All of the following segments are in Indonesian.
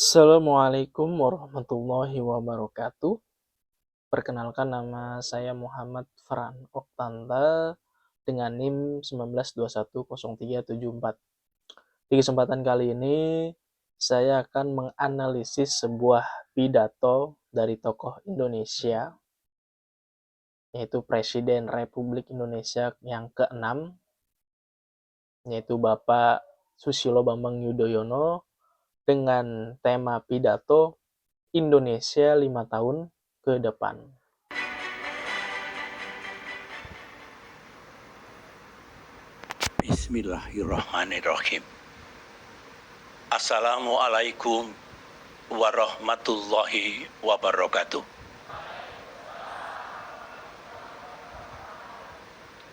Assalamualaikum warahmatullahi wabarakatuh. Perkenalkan nama saya Muhammad Farhan Oktanta dengan NIM 19210374. Di kesempatan kali ini saya akan menganalisis sebuah pidato dari tokoh Indonesia, yaitu Presiden Republik Indonesia yang ke-6, yaitu Bapak Susilo Bambang Yudhoyono, dengan tema pidato Indonesia 5 tahun ke depan. Bismillahirrahmanirrahim. Assalamualaikum warahmatullahi wabarakatuh.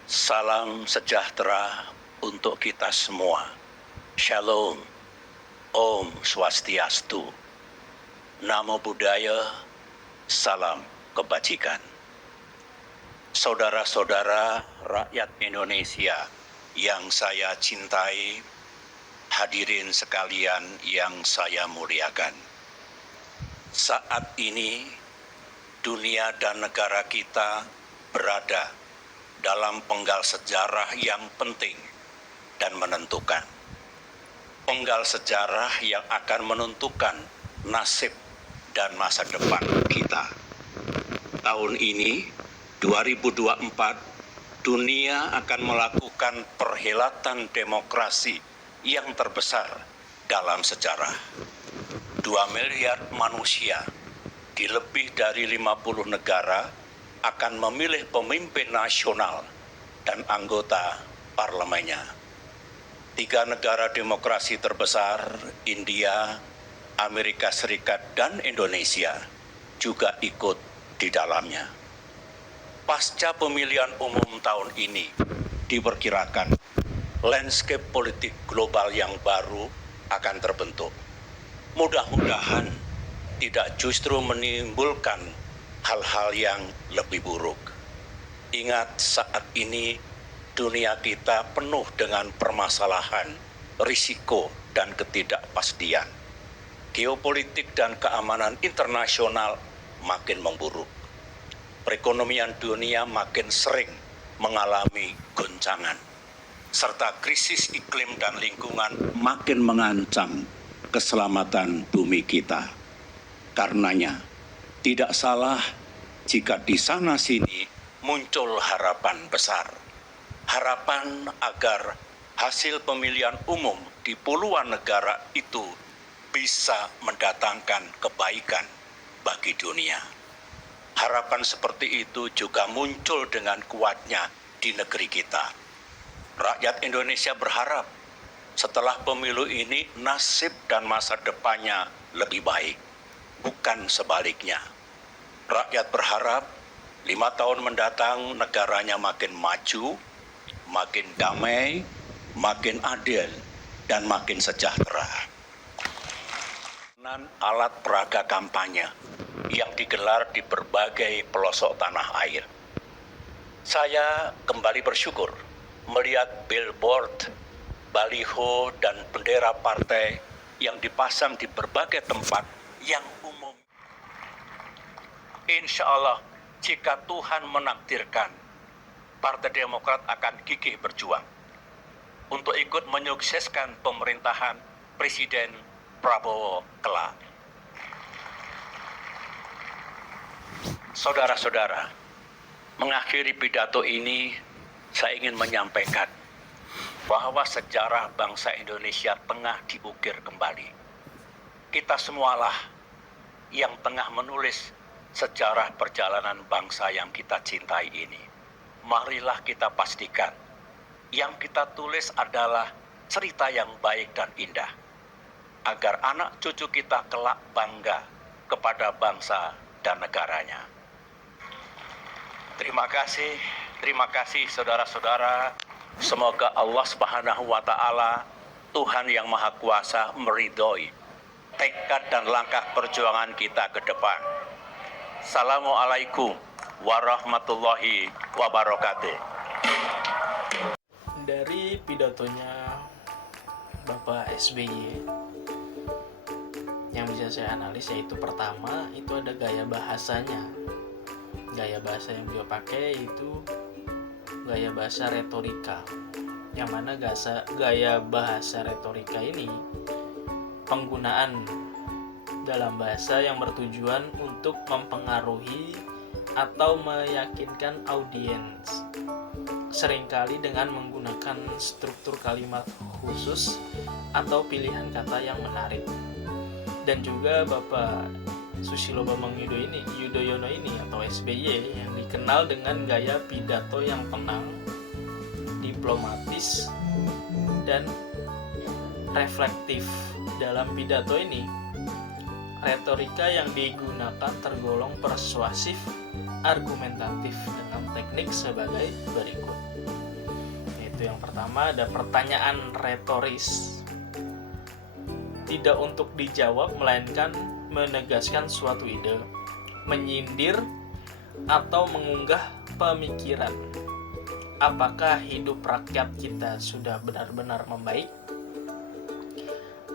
Salam sejahtera untuk kita semua. Shalom. Om Swastiastu. Namo Buddhaya. Salam kebajikan. Saudara-saudara rakyat Indonesia yang saya cintai, hadirin sekalian yang saya muliakan. Saat ini, dunia dan negara kita berada dalam penggal sejarah yang penting dan menentukan. Penggal sejarah yang akan menentukan nasib dan masa depan kita. Tahun ini, 2024, dunia akan melakukan perhelatan demokrasi yang terbesar dalam sejarah. 2 miliar manusia di lebih dari 50 negara akan memilih pemimpin nasional dan anggota parlemennya. 3 negara demokrasi terbesar, India, Amerika Serikat, dan Indonesia, juga ikut di dalamnya. Pasca pemilihan umum tahun ini, diperkirakan landscape politik global yang baru akan terbentuk. Mudah-mudahan tidak justru menimbulkan hal-hal yang lebih buruk. Ingat, saat ini dunia kita penuh dengan permasalahan, risiko, dan ketidakpastian. Geopolitik dan keamanan internasional makin memburuk. Perekonomian dunia makin sering mengalami goncangan, serta krisis iklim dan lingkungan makin mengancam keselamatan bumi kita. Karenanya, tidak salah jika di sana-sini muncul harapan besar. Harapan agar hasil pemilihan umum di puluhan negara itu bisa mendatangkan kebaikan bagi dunia. Harapan seperti itu juga muncul dengan kuatnya di negeri kita. Rakyat Indonesia berharap setelah pemilu ini nasib dan masa depannya lebih baik, bukan sebaliknya. Rakyat berharap 5 tahun mendatang negaranya makin maju, makin damai, makin adil, dan makin sejahtera. Alat peraga kampanye yang digelar di berbagai pelosok tanah air. Saya kembali bersyukur melihat billboard, baliho, dan bendera partai yang dipasang di berbagai tempat yang umum. Insya Allah, jika Tuhan menakdirkan, Partai Demokrat akan gigih berjuang untuk ikut menyukseskan pemerintahan Presiden Prabowo kelak. Saudara-saudara, mengakhiri pidato ini, saya ingin menyampaikan bahwa sejarah bangsa Indonesia tengah diukir kembali. Kita semualah yang tengah menulis sejarah perjalanan bangsa yang kita cintai ini. Marilah kita pastikan yang kita tulis adalah cerita yang baik dan indah, agar anak cucu kita kelak bangga kepada bangsa dan negaranya. Terima kasih saudara-saudara. Semoga Allah Subhanahu wa Ta'ala, Tuhan yang Maha Kuasa, meridhoi tekad dan langkah perjuangan kita ke depan. Assalamualaikum warahmatullahi wabarakatuh. Dari pidatonya Bapak SBY yang yang bisa saya analis yaitu pertama itu ada gaya bahasanya. Gaya bahasa yang beliau pakai itu gaya bahasa retorika, yang mana gaya bahasa retorika ini penggunaan dalam bahasa yang bertujuan untuk mempengaruhi atau meyakinkan audiens, seringkali dengan menggunakan struktur kalimat khusus atau pilihan kata yang menarik. Dan juga Bapak Susilo Bambang Yudhoyono ini atau SBY yang dikenal dengan gaya pidato yang tenang, diplomatis, dan reflektif. Dalam pidato ini, retorika yang digunakan tergolong persuasif, argumentatif dengan teknik sebagai berikut. Yaitu yang pertama ada pertanyaan retoris. Tidak untuk dijawab melainkan menegaskan suatu ide, menyindir atau mengunggah pemikiran. Apakah hidup rakyat kita sudah benar-benar membaik?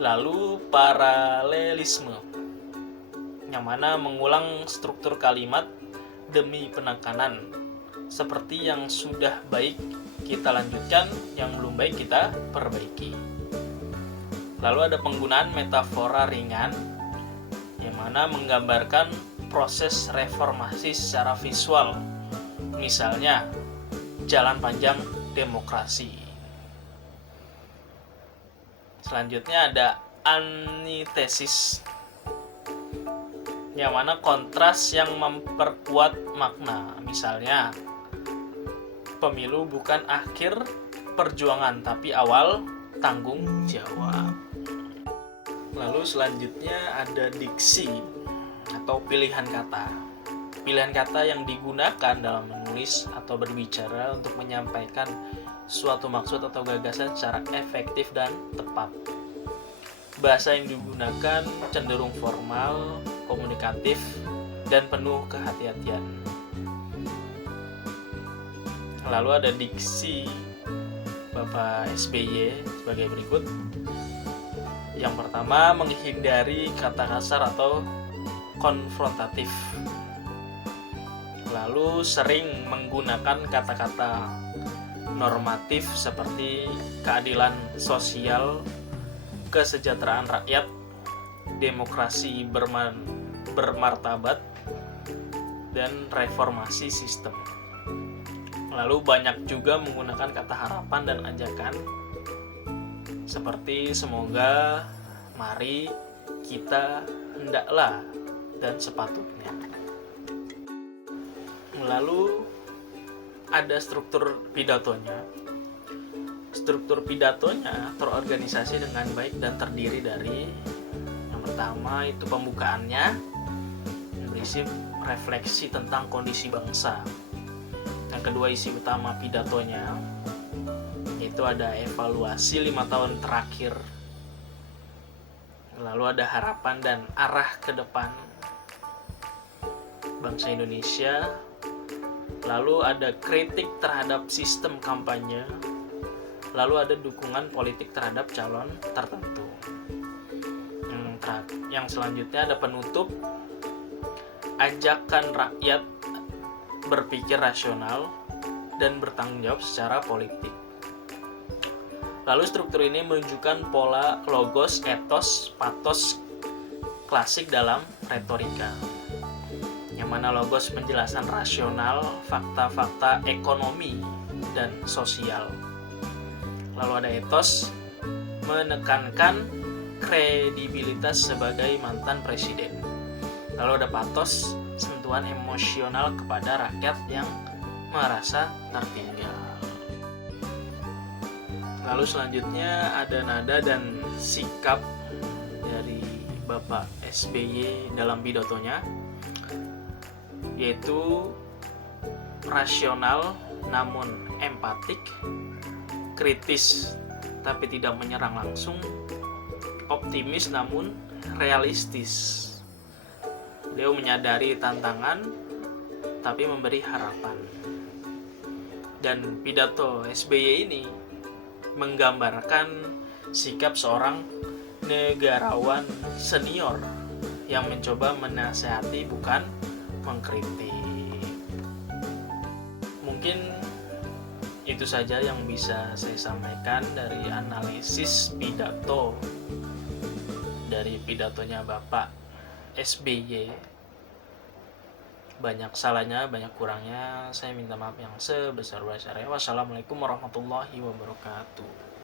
Lalu paralelisme, yang mana mengulang struktur kalimat demi penekanan. Seperti yang sudah baik kita lanjutkan, yang belum baik kita perbaiki. Lalu ada penggunaan metafora ringan, yang mana menggambarkan proses reformasi secara visual. Misalnya, jalan panjang demokrasi. Selanjutnya ada antitesis, yang mana kontras yang memperkuat makna. Misalnya, pemilu bukan akhir perjuangan, tapi awal tanggung jawab. Lalu selanjutnya ada diksi atau pilihan kata. Pilihan kata yang digunakan dalam menulis atau berbicara untuk menyampaikan suatu maksud atau gagasan secara efektif dan tepat. Bahasa yang digunakan cenderung formal, komunikatif, dan penuh kehati-hatian. Lalu ada diksi Bapak SBY sebagai berikut. Yang pertama, menghindari kata kasar atau konfrontatif. Lalu sering menggunakan kata-kata normatif seperti keadilan sosial, kesejahteraan rakyat, demokrasi bermartabat, dan reformasi sistem. Lalu banyak juga menggunakan kata harapan dan ajakan seperti semoga, mari, kita, hendaklah, dan sepatutnya. Lalu ada struktur pidatonya. Struktur pidatonya terorganisasi dengan baik dan terdiri dari yang pertama itu pembukaannya, berisi refleksi tentang kondisi bangsa. Yang kedua, isi utama pidatonya itu ada evaluasi 5 tahun terakhir. Lalu ada harapan dan arah ke depan bangsa Indonesia. Lalu ada kritik terhadap sistem kampanye. Lalu ada dukungan politik terhadap calon tertentu. Yang selanjutnya ada penutup, ajakan rakyat berpikir rasional dan bertanggung jawab secara politik. Lalu struktur ini menunjukkan pola logos, etos, patos klasik dalam retorika. Yang mana logos penjelasan rasional, fakta-fakta ekonomi dan sosial. Lalu ada etos, menekankan kredibilitas sebagai mantan presiden. Lalu ada patos, sentuhan emosional kepada rakyat yang merasa tertinggal. Lalu selanjutnya ada nada dan sikap dari Bapak SBY dalam pidatonya, yaitu rasional namun empatik, kritis tapi tidak menyerang langsung, optimis namun realistis. Beliau menyadari tantangan tapi memberi harapan. Dan pidato SBY ini menggambarkan sikap seorang negarawan senior yang mencoba menasehati bukan mengkritik. Mungkin itu saja yang bisa saya sampaikan dari analisis pidato dari pidatonya Bapak SBY. Banyak salahnya, banyak kurangnya. Saya minta maaf yang sebesar-besarnya. Wassalamualaikum warahmatullahi wabarakatuh.